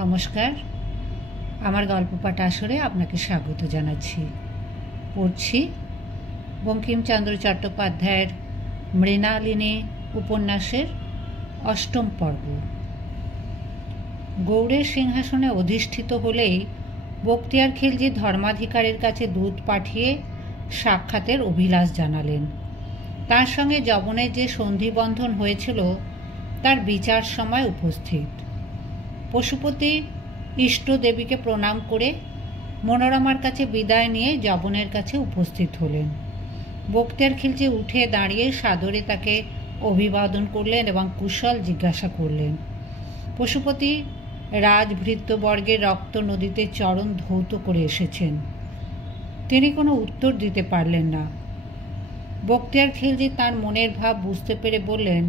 নমস্কার, আমার গল্প পাঠ আসরে আপনাকে স্বাগত জানাচ্ছি। পড়ছি বঙ্কিমচন্দ্র চট্টোপাধ্যায়ের মৃণালিনী উপন্যাসের ৮ম পর্ব। গৌড়ের সিংহাসনে অধিষ্ঠিত হলেই বখতিয়ার খিলজি ধর্মাধিকারীর কাছে দূত পাঠিয়ে সাক্ষাতের অভিলাষ জানালেন। তার সঙ্গে যবনের যে সন্ধিবন্ধন হয়েছিল তার বিচার সময় উপস্থিত। পশুপতি ইষ্ট দেবীকে প্রণাম করে মনোরমার কাছে বিদায় নিয়ে যবনের কাছে উপস্থিত হলেন। বখতিয়ার খিলজি উঠে দাঁড়িয়ে সাদরে তাকে অভিবাদন করলেন এবং কুশল জিজ্ঞাসা করলেন। পশুপতি রাজভৃত্যবর্গের রক্ত নদীতে চরণ ধৌত করে এসেছেন। তিনি কোনো উত্তর দিতে পারলেন না। বখতিয়ার খিলজি তাঁর মনের ভাব বুঝতে পেরে বললেন,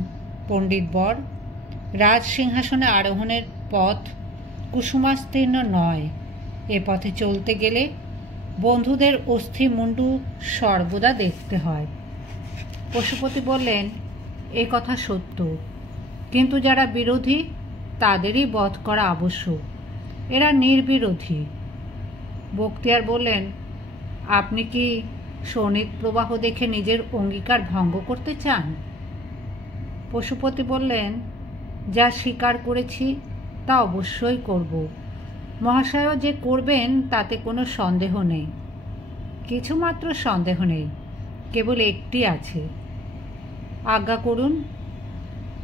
পণ্ডিত বর, রাজ সিংহাসনে আরোহণের পথ কুসুমাস্তীর্ণ নয়। এ পথে চলতে গেলে বন্ধুদের অস্থি মুন্ডু সর্বদা দেখতে হয়। পশুপতি বললেন, এ কথা সত্য, কিন্তু যারা বিরোধী তাদেরই বধ করা আবশ্যক। এরা নির্বিরোধী। বখতিয়ার বললেন, আপনি কি শোণিত প্রবাহ দেখে নিজের অঙ্গীকার ভঙ্গ করতে চান? পশুপতি বললেন, যা স্বীকার করেছি তা অবশ্যই করব। মহাশয়ও যে করবেন তাতে কোনো সন্দেহ নেই। কিছুমাত্র সন্দেহ নেই, কেবল একটি আছে। আজ্ঞা করুন।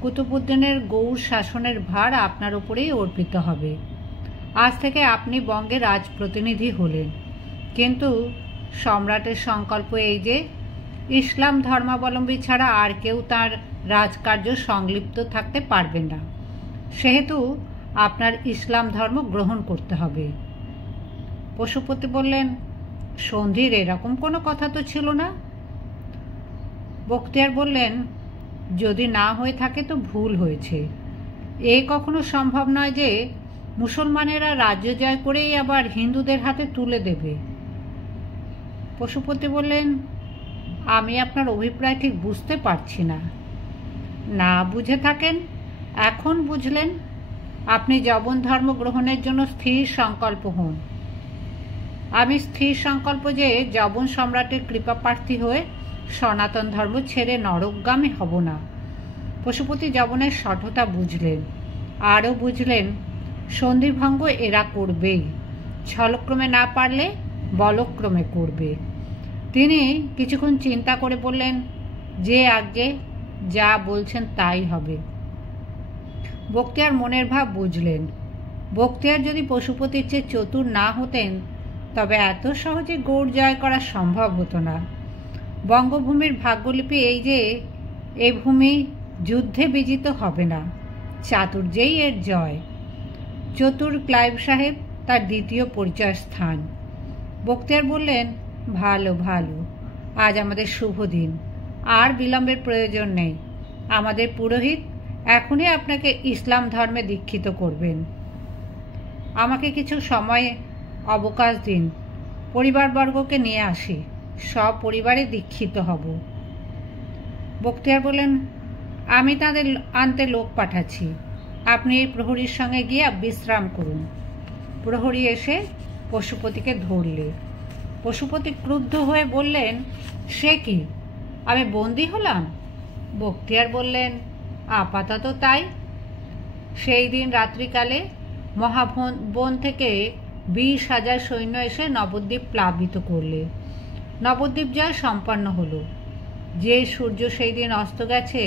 কুতুবউদ্দিনের গৌড় শাসনের ভার আপনার উপরেই অর্পিত হবে। আজ থেকে আপনি বঙ্গের রাজপ্রতিনিধি হলেন, কিন্তু সম্রাটের সংকল্প এই যে ইসলাম ধর্মাবলম্বী ছাড়া আর কেউ তার রাজকার্য সংলিপ্ত থাকতে পারবে না। সেহেতু আপনার ইসলাম ধর্ম গ্রহণ করতে হবে। পশুপতি বললেন, সন্ধির এরকম কোনো কথা তো ছিল না। বখতিয়ার বললেন, যদি না হয়ে থাকে তো ভুল হয়েছে। এ কখনো সম্ভব নয় যে মুসলমানেরা রাজ্য জয় করেই আবার হিন্দুদের হাতে তুলে দেবে। পশুপতি বললেন, আমি আপনার অভিপ্রায় ঠিক বুঝতে পারছি না। না বুঝে থাকেন, এখন বুঝলেন। আপনি যবন ধর্ম গ্রহণের জন্য স্থির সংকল্প হন। আমি স্থির সংকল্প যে যবন সম্রাটের কৃপাপ্রার্থী হয়ে সনাতন ধর্ম ছেড়ে নরকগামী হব না। পশুপতি যবনের সঠতা বুঝলেন, আরও বুঝলেন সন্ধিভঙ্গ এরা করবেই, ছলক্রমে না পারলে বলক্রমে করবে। তিনি কিছুক্ষণ চিন্তা করে বললেন, যে আজ্ঞে, যা বলছেন তাই হবে। বখতিয়ার মনের ভাব বুঝলেন। বখতিয়ার যদি পশুপতির চেয়ে চতুর না হতেন তবে এত সহজে গৌড় জয় করা সম্ভব হতো না। বঙ্গভূমির ভাগ্যলিপি এই যে এ ভূমি যুদ্ধে বিজিত হবে না, চাতুর্যেই এর জয়। চতুর ক্লাইভ সাহেব তার দ্বিতীয় পরিচয় স্থান। বখতিয়ার বললেন, ভালো ভালো, আজ আমাদের শুভ দিন, আর বিলম্বের প্রয়োজন নেই। আমাদের পুরোহিত এখনই আপনাকে ইসলাম ধর্মে দীক্ষিত করবেন। আমাকে কিছু সময় অবকাশ দিন, পরিবারবর্গকে নিয়ে আসি, সব পরিবারে দীক্ষিত হব। বখতিয়ার বললেন, আমি তাদের আনতে লোক পাঠাচ্ছি, আপনি এই প্রহরীর সঙ্গে গিয়ে বিশ্রাম করুন। প্রহরী এসে পশুপতিকে ধরলে। পশুপতি ক্রুদ্ধ হয়ে বললেন, সে কি, আমি বন্দী হলাম? বখতিয়ার বললেন, আপাতত তাই। সেই দিন রাত্রিকালে মহাবন থেকে 20,000 সৈন্য এসে নবদ্বীপ প্লাবিত করলে। নবদ্বীপ জয় সম্পন্ন হলো। যে সূর্য সেই দিন অস্ত গেছে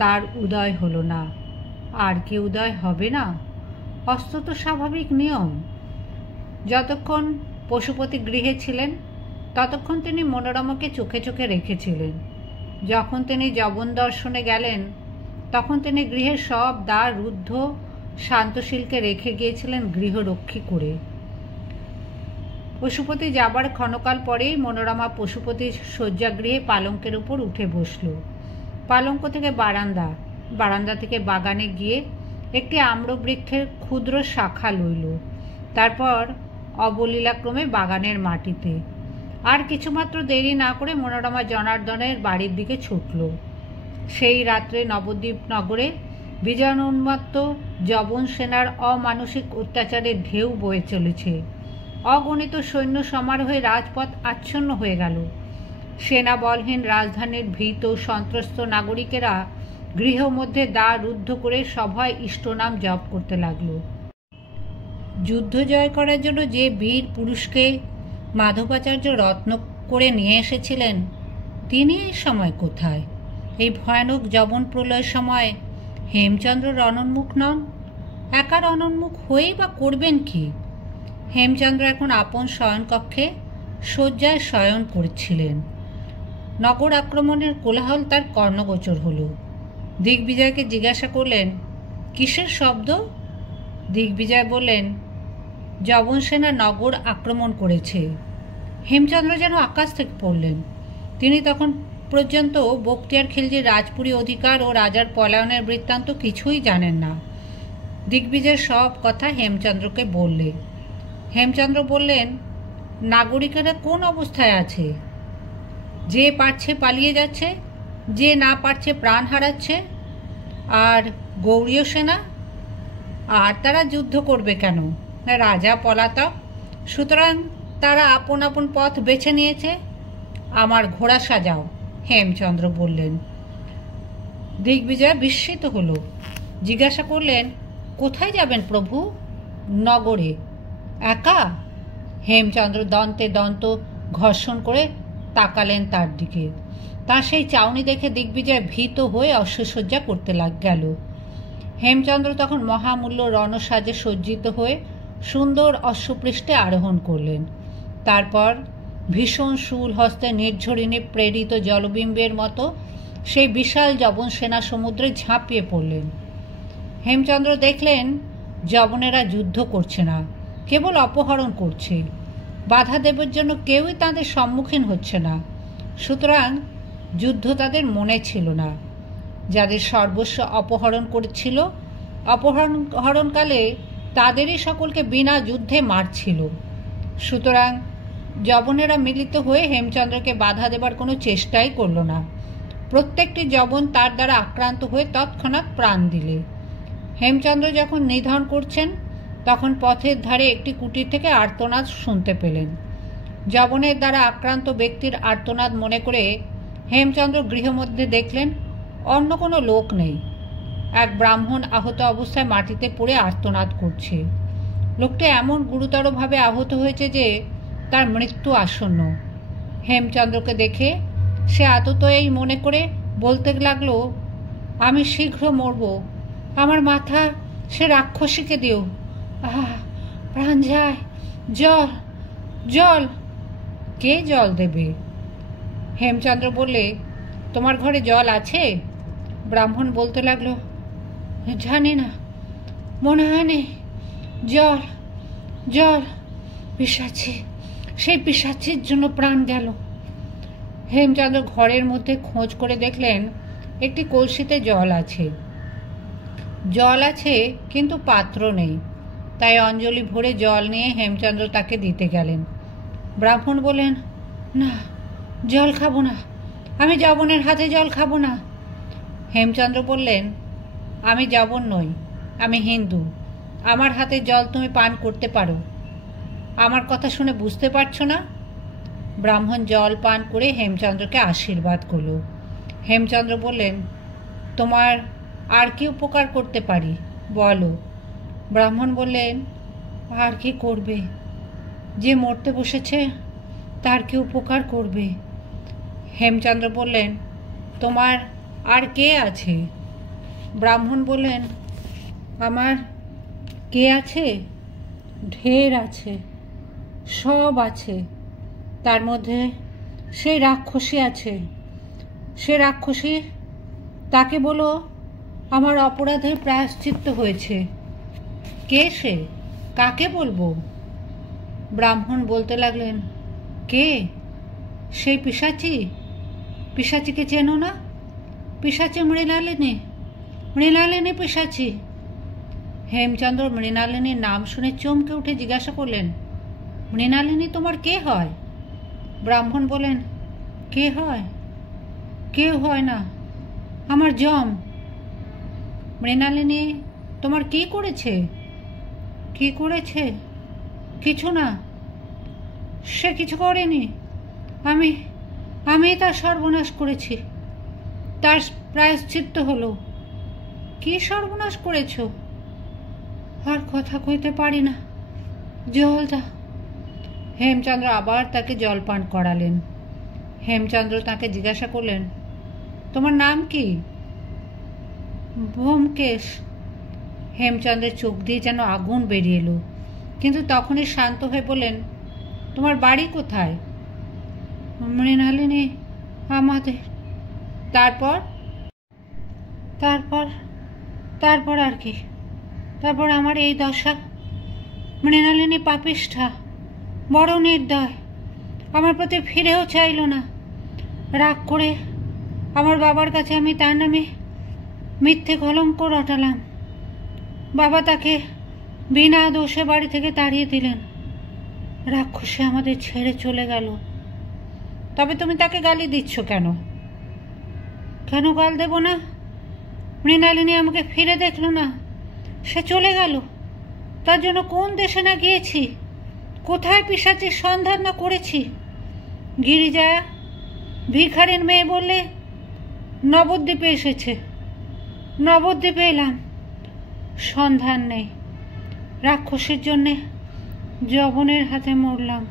তার উদয় হলো না। আর কি উদয় হবে না? অস্ত তো স্বাভাবিক নিয়ম। যতক্ষণ পশুপতি গৃহে ছিলেন ততক্ষণ তিনি মনোরমাকে চোখে চোখে রেখেছিলেন। যখন তিনি যবন দর্শনে গেলেন তখন তিনি গৃহের সব দ্বার রুদ্ধ শান্তশীলকে রেখে গিয়েছিলেন গৃহরক্ষী করে। পশুপতি যাবার ক্ষণকাল পরেই মনোরমা পশুপতির শয্যাগৃহে পালঙ্কের উপর উঠে বসল। পালঙ্ক থেকে বারান্দা থেকে বাগানে গিয়ে একটি আম্রবৃক্ষের ক্ষুদ্র শাখা লইল। তারপর অবলীলাক্রমে বাগানের মাটিতে। আর কিছুমাত্র দেরি না করে মনোরমা জনার্দনের বাড়ির দিকে ছুটল। সেই রাত্রে নবদ্বীপ নগরে বিজন উন্মত্ত যবন সেনার অমানসিক অত্যাচারের ঢেউ বয়ে চলেছে। অগণিত সৈন্য সমারোহে রাজপথ আচ্ছন্ন হয়ে গেল। সেনা বলহীন রাজধানীর ভীত সন্ত্রস্ত নাগরিকেরা গৃহমধ্যে দ্বার রুদ্ধ করে সভায় ইষ্টনাম জপ করতে লাগল। যুদ্ধ জয় করার জন্য যে বীর পুরুষকে মাধবাচার্য রত্ন করে নিয়ে এসেছিলেন, তিনি এই সময় কোথায়? এই ভয়ানক যবন প্রলয়ের সময় হেমচন্দ্র রণোন্মুখ নন। একা রণোন্মুখ হয়েই বা করবেন কি? হেমচন্দ্র এখন আপন শয়নকক্ষে শয্যায় শয়ন করছিলেন। নগর আক্রমণের কোলাহল তার কর্ণগোচর হল। দিগ্বিজয়কে জিজ্ঞাসা করলেন, কিসের শব্দ? দিগ্বিজয় বললেন, যবন সেনা নগর আক্রমণ করেছে। হেমচন্দ্র যেন আকাশ থেকে পড়লেন। তিনি তখন পর্যন্ত বখতিয়ার খিলজির রাজপুরী অধিকার ও রাজার পলায়নের বৃত্তান্ত কিছুই জানেন না। দিগ্বিজয় সব কথা হেমচন্দ্রকে বললে। হেমচন্দ্র বললেন, নাগরিকেরা কোন অবস্থায় আছে? যে পারছে পালিয়ে যাচ্ছে, যে না পারছে প্রাণ হারাচ্ছে। আর গৌড়ীয় সেনা? আর তারা যুদ্ধ করবে কেন? রাজা পলাতক, সুতরাং তারা আপন আপন পথ বেছে নিয়েছে। আমার ঘোড়া সাজাও, হেমচন্দ্র বললেন। দিগ্বিজয় বিস্মিত হল। জিজ্ঞাসা করলেন, কোথায় যাবেন প্রভু? নগরে। একা? হেমচন্দ্র দন্তে দন্ত ঘর্ষণ করে তাকালেন তার দিকে। তার সেই চাউনি দেখে দিগ্বিজয় ভীত হয়ে অশ্বসজ্জা করতে গেল। হেমচন্দ্র তখন মহামূল্য রণসাজে সজ্জিত হয়ে সুন্দর অশ্বপৃষ্ঠে আরোহণ করলেন। তারপর ভীষণ শূল হস্তে নির্ঝরিণী প্রেরিত জলবিম্বের মতো সেই বিশাল যবন সেনা সমুদ্রে ঝাঁপিয়ে পড়লেন। হেমচন্দ্র দেখলেন, যবনেরা যুদ্ধ করছে না, কেবল অপহরণ করছে। বাধা দেবার জন্য কেউই তাদের সম্মুখীন হচ্ছে না। সুতরাং যুদ্ধ তাদের মনে ছিল না। যাদের সর্বস্ব অপহরণ করেছিল, অপহরণকালে তাদেরই সকলকে বিনা যুদ্ধে মারছিল। সুতরাং যবনেরা মিলিত হয়ে হেমচন্দ্রকে বাধা দেবার কোনো চেষ্টাই করল না। প্রত্যেকটি যবন তার দ্বারা আক্রান্ত হয়ে তৎক্ষণাৎ প্রাণ দিলে। হেমচন্দ্র যখন নিধন করছেন, তখন পথের ধারে একটি কুটির থেকে আর্তনাদ শুনতে পেলেন। যবনের দ্বারা আক্রান্ত ব্যক্তির আর্তনাদ মনে করে হেমচন্দ্র গৃহমধ্যে দেখলেন অন্য কোনো লোক নেই। এক ব্রাহ্মণ আহত অবস্থায় মাটিতে পড়ে আর্তনাদ করছে। লোকটি এমন গুরুতরভাবে আহত হয়েছে যে তার মৃত্যু আসন্ন। হেমচন্দ্রকে দেখে সে আততায়ী মনে করে বলতে লাগলো, আমি শীঘ্র মরব, আমার মাথা সে রাক্ষসীকে দিও। প্রাণ যায়, জল জল। কে জল দেবে? হেমচন্দ্র বললে, তোমার ঘরে জল আছে? ব্রাহ্মণ বলতে লাগলো, জানি না, মনে হয় নেই। জল জল, পিশাচি, সেই পিশাচির জন্য প্রাণ গেল। হেমচন্দ্র ঘরের মধ্যে খোঁজ করে দেখলেন একটি কলসিতে জল আছে। জল আছে কিন্তু পাত্র নেই। তাই অঞ্জলি ভরে জল নিয়ে হেমচন্দ্র তাকে দিতে গেলেন। ব্রাহ্মণ বললেন, না, জল খাবো না, আমি যবনের হাতে জল খাবো না। হেমচন্দ্র বললেন, আমি যবন নই, আমি হিন্দু, আমার হাতে জল তুমি পান করতে পারো। আমার কথা শুনে বুঝতে পারছো না? ব্রাহ্মণ জল পান করে হেমচন্দ্রকে আশীর্বাদ করল। হেমচন্দ্র বললেন, তোমার আর কি উপকার করতে পারি বলো। ব্রাহ্মণ বললেন, আর কি করবে? যে মরতে বসেছে তার কি উপকার করবে? হেমচন্দ্র বললেন, তোমার আর কে আছে? ব্রাহ্মণ বললেন, আমার কে আছে? ঢের আছে, সব আছে। তার মধ্যে সেই রাক্ষসী আছে। সে রাক্ষসী, তাকে বলো আমার অপরাধের প্রায়শ্চিত্ত হয়েছে। কে সে? কাকে বলবো? ব্রাহ্মণ বলতে লাগলেন, কে? সেই পিশাচি। পিশাচিকে চেনো না? পিশাচি মৃণালিনী, মৃণালিনী পিশাচি। হেমচন্দ্র মৃণালিনীর নাম শুনে চমকে উঠে জিজ্ঞাসা করলেন, মৃণালিনী তোমার কে হয়? ব্রাহ্মণ বলেন, কে হয়? কেউ হয় না, আমার যম। মৃণালিনী, তোমার কি করেছে? কি করেছে? কিছু না, সে কিছু করেনি। আমি আমি তার সর্বনাশ করেছি। তার প্রায়শ্চিত্ত হলো। কি সর্বনাশ করেছ? আর কথা কইতে পারি না, জল দাও। হেমচন্দ্র আবার তাকে জল পান করালেন। হেমচন্দ্র তাকে জিজ্ঞাসা করলেন, তোমার নাম কি? ব্যোমকেশ। হেমচন্দ্রের চোখ দিয়ে যেন আগুন বেরিয়ে এলো, কিন্তু তখনই শান্ত হয়ে বললেন, তোমার বাড়ি কোথায়? মৃণালিনী, আমাদের। তারপর? তারপর তারপর আর কি? তারপর আমার এই দশা। মৃণালিনী পাপিষ্ঠা, বড় নির্দয়। আমার প্রতি ফিরেও চাইল না। রাগ করে আমার বাবার কাছে আমি তার নামে মিথ্যে কলঙ্ক রটালাম। বাবা তাকে বিনা দোষে বাড়ি থেকে তাড়িয়ে দিলেন। রাক্ষসে আমাদের ছেড়ে চলে গেল। তবে তুমি তাকে গালি দিচ্ছ কেন? কেন গাল দেব না? মৃণালিনী আমাকে ফিরে দেখল না, সে চলে গেল। তার জন্য কোন দেশে না গিয়েছি, কোথায় পিশাচের সন্ধান না করেছি। গিরিজা ভিখারির মেয়ে বললে নবদ্বীপে এসেছে। নবদ্বীপে এলাম, সন্ধান নেই। রাক্ষসের জন্যে যবনের হাতে মরলাম।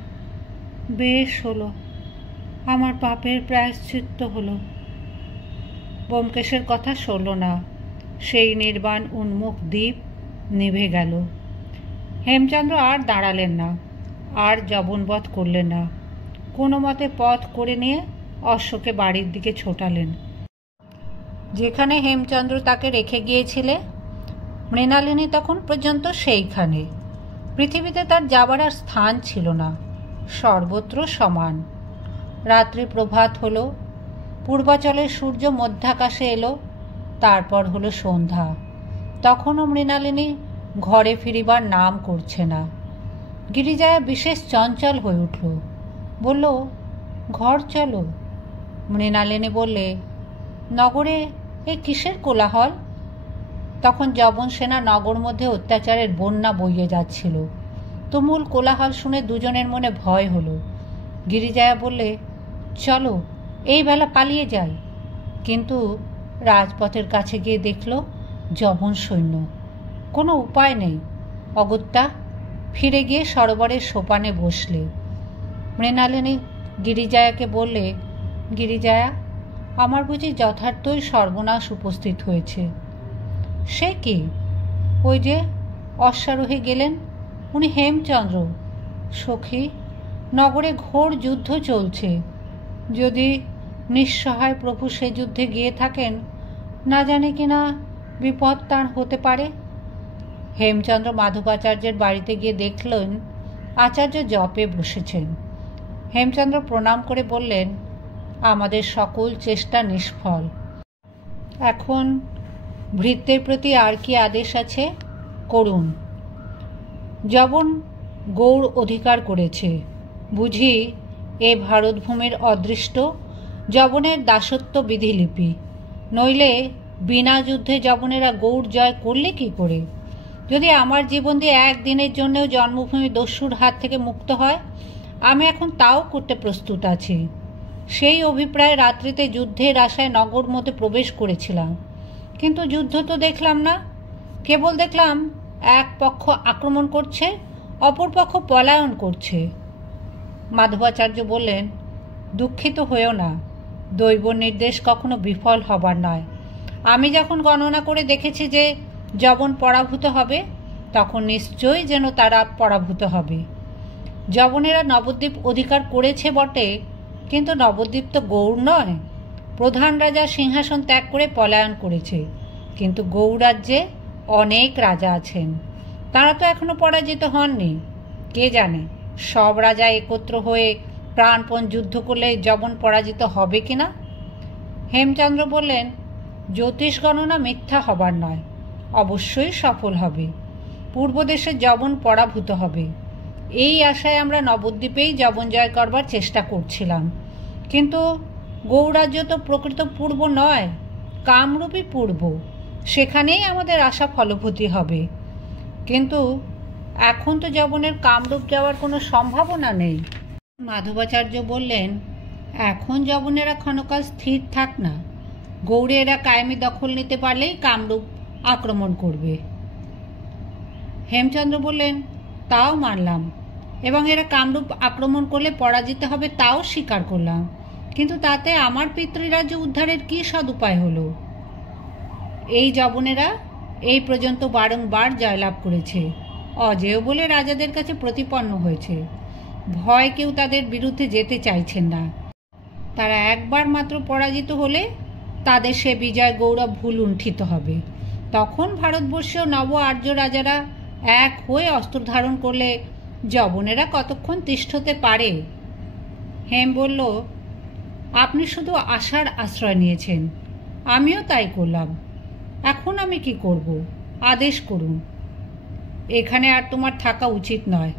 বেশ হলো, আমার পাপের প্রায়শ্চিত্ত হলো। ব্যোমকেশের কথা সরল না। সেই নির্বাণ উন্মুখ দ্বীপ নিভে গেল। হেমচন্দ্র আর দাঁড়ালেন না, আর যবনবধ করলেন না। কোনো মতে পথ করে নিয়ে অশ্বকে বাড়ির দিকে ছোটালেন। যেখানে হেমচন্দ্র তাকে রেখে গিয়েছিলে, মৃণালিনী তখন পর্যন্ত সেইখানে। পৃথিবীতে তার যাবার আর স্থান ছিল না, সর্বত্র সমান। রাত্রি প্রভাত হলো, পূর্বাচলের সূর্য মধ্যাকাশে এলো, তারপর হলো সন্ধ্যা। তখনও মৃণালিনী ঘরে ফিরিবার নাম করছে না। গিরিজায়া বিশেষ চঞ্চল হয়ে উঠল, বলল, ঘর চলো। মৃণালিনী বললে, নগরে এ কিসের কোলাহল? তখন যবন সেনা নগর মধ্যে অত্যাচারের বন্যা বইয়ে যাচ্ছিল। তুমুল কোলাহল শুনে দুজনের মনে ভয় হলো। গিরিজায়া বললে, চলো এই বেলা পালিয়ে যাই। কিন্তু রাজপথের কাছে গিয়ে দেখল যবন সৈন্য। কোনো উপায় নেই, অগত্যা ফিরে গিয়ে সরোবরের সোপানে বসলে। মৃণালিনী গিরিজায়াকে বললে, গিরিজায়া, আমার বুঝি যথার্থই সর্বনাশ উপস্থিত হয়েছে। সে কি? ওই যে অশ্বারোহী গেলেন, উনি হেমচন্দ্র। সখী, নগরে ঘোর যুদ্ধ চলছে। যদি নিঃসহায় প্রভু সে যুদ্ধে গিয়ে থাকেন, না জানি কিনা বিপদ তার হতে পারে। হেমচন্দ্র মাধবাচার্যের বাড়িতে গিয়ে দেখলেন আচার্য জপে বসেছেন। হেমচন্দ্র প্রণাম করে বললেন, আমাদের সকল চেষ্টা নিষ্ফল। এখন ভৃত্যের প্রতি আর কি আদেশ আছে করুন। যবন গৌড় অধিকার করেছে, বুঝি এ ভারতভূমির অদৃষ্ট যবনের দাসত্ব বিধিলিপি। নইলে বিনা যুদ্ধে যবনেরা গৌড় জয় করলে কি করে? যদি আমার জীবন দিয়ে একদিনের জন্যও জন্মভূমি দস্যুর হাত থেকে মুক্ত হয়, আমি এখন তাও করতে প্রস্তুত আছি। সেই অভিপ্রায় রাত্রিতে যুদ্ধের আশায় নগর মধ্যে প্রবেশ করেছিলাম, কিন্তু যুদ্ধ তো দেখলাম না। কেবল দেখলাম এক পক্ষ আক্রমণ করছে, অপর পক্ষ পলায়ন করছে। মাধবাচার্য বললেন, দুঃখিত হয়েও না, দৈব নির্দেশ কখনো বিফল হবার নয়। আমি যখন গণনা করে দেখেছি যে যবন পরাভূত হবে, তখন নিশ্চয়ই যেন তারা পরাভূত হবে। যবনেরা নবদ্বীপ অধিকার করেছে বটে, কিন্তু নবদ্বীপ তো গৌড় নয়। প্রধান রাজা সিংহাসন ত্যাগ করে পলায়ন করেছে, কিন্তু গৌড় রাজ্যে অনেক রাজা আছেন, তারা তো এখনো পরাজিত হননি। কে জানে সব রাজা একত্র হয়ে প্রাণপণ যুদ্ধ করলে যবন পরাজিত হবে কিনা। হেমচন্দ্র বললেন, জ্যোতিষ গণনা মিথ্যা হবার নয়, অবশ্যই সফল হবে। পূর্বদেশে যবন পরাভূত হবে, এই আশায় আমরা নবদ্বীপেই যবন জয় করবার চেষ্টা করছিলাম। কিন্তু গৌড়রাজ্য তো প্রকৃত পূর্ব নয়, কামরূপী পূর্ব। সেখানেই আমাদের আশা ফলবতী হবে। কিন্তু এখন তো যবনের কামরূপ যাওয়ার কোনো সম্ভাবনা নেই। মাধবাচার্য বললেন, এখন যবনেরা ক্ষণকাল স্থির থাক না। গৌড়ে এরা কায়েমি দখল নিতে পারলেই কামরূপ আক্রমণ করবে। হেমচন্দ্র বললেন, তাও মানলাম, এবং এরা কামরূপ আক্রমণ করলে পরাজিত হবে তাও স্বীকার করলাম, কিন্তু তাতে আমার পিতৃরাজ্য উদ্ধারের কী সদুপায় হলো? এই যবনেরা এই পর্যন্ত বারংবার জয়লাভ করেছে, অজেয় বলে রাজাদের কাছে প্রতিপন্ন হয়েছে। ভয় কেউ তাদের বিরুদ্ধে যেতে চাইছেন না। তারা একবার মাত্র পরাজিত হলে তাদের সে বিজয় গৌরব ভুলুণ্ঠিত হবে। তখন ভারতবর্ষীয় নব আর্য রাজারা এক হয়ে অস্ত্র ধারণ করলে যবনেরা কতক্ষণ তিষ্ঠতে পারে? হেম বলল, আপনি শুধু আশার আশ্রয় নিয়েছেন, আমিও তাই করলাম। এখন আমি কি করব? আদেশ করুন। এখানে আর তোমার থাকা উচিত নয়।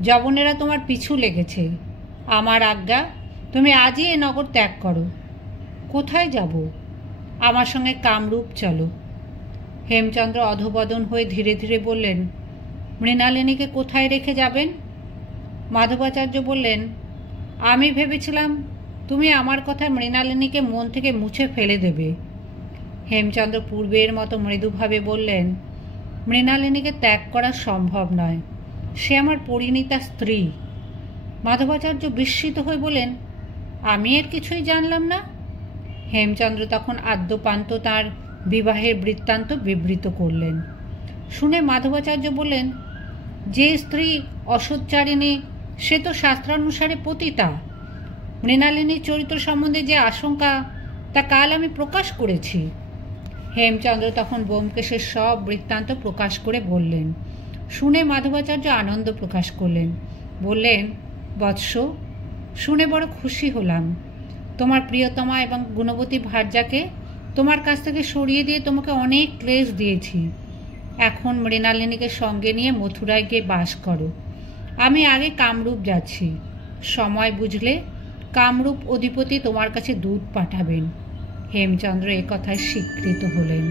যবনেরা তোমার পিছু লেগেছে। আমার আজ্ঞা, তুমি আজই এ নগর ত্যাগ করো। কোথায় যাব? আমার সঙ্গে কামরূপ চলো। হেমচন্দ্র অধবদন হয়ে ধীরে ধীরে বললেন, মৃণালিনীকে কোথায় রেখে যাবেন? মাধবাচার্য বললেন, আমি ভেবেছিলাম তুমি আমার কথায় মৃণালিনীকে মন থেকে মুছে ফেলে দেবে। হেমচন্দ্র পূর্বের মতো মৃদুভাবে বললেন, মৃণালিনীকে ত্যাগ করা সম্ভব নয়, সে আমার পরিণীতা স্ত্রী। মাধবাচার্য বিস্মিত হয়ে বলেন, আমি এর কিছুই জানলাম না। হেমচন্দ্র তখন আদ্যপান্ত তাঁর বিবাহের বৃত্তান্ত বিবৃত করলেন। শুনে মাধবাচার্য বললেন, যে স্ত্রী অসচ্চারিণী সে তো শাস্ত্রানুসারে পতিতা। মৃণালিনীর চরিত্র সম্বন্ধে যে আশঙ্কা তা কাল আমি প্রকাশ করেছি। হেমচন্দ্র তখন ব্যোমকেশের সব বৃত্তান্ত প্রকাশ করে বললেন। শুনে মাধবাচার্য আনন্দ প্রকাশ করলেন, বললেন, বৎস, শুনে বড় খুশি হলাম। তোমার প্রিয়তমা এবং গুণবতী ভার্যাকে তোমার কাছ থেকে সরিয়ে দিয়ে তোমাকে অনেক ক্লেশ দিয়েছি। এখন মৃণালিনীকে সঙ্গে নিয়ে মথুরায় গিয়ে বাস করো। আমি আগে কামরূপ যাচ্ছি। সময় বুঝলে কামরূপ অধিপতি তোমার কাছে দূত পাঠাবেন। হেমচন্দ্র এ কথায় স্বীকৃত হলেন।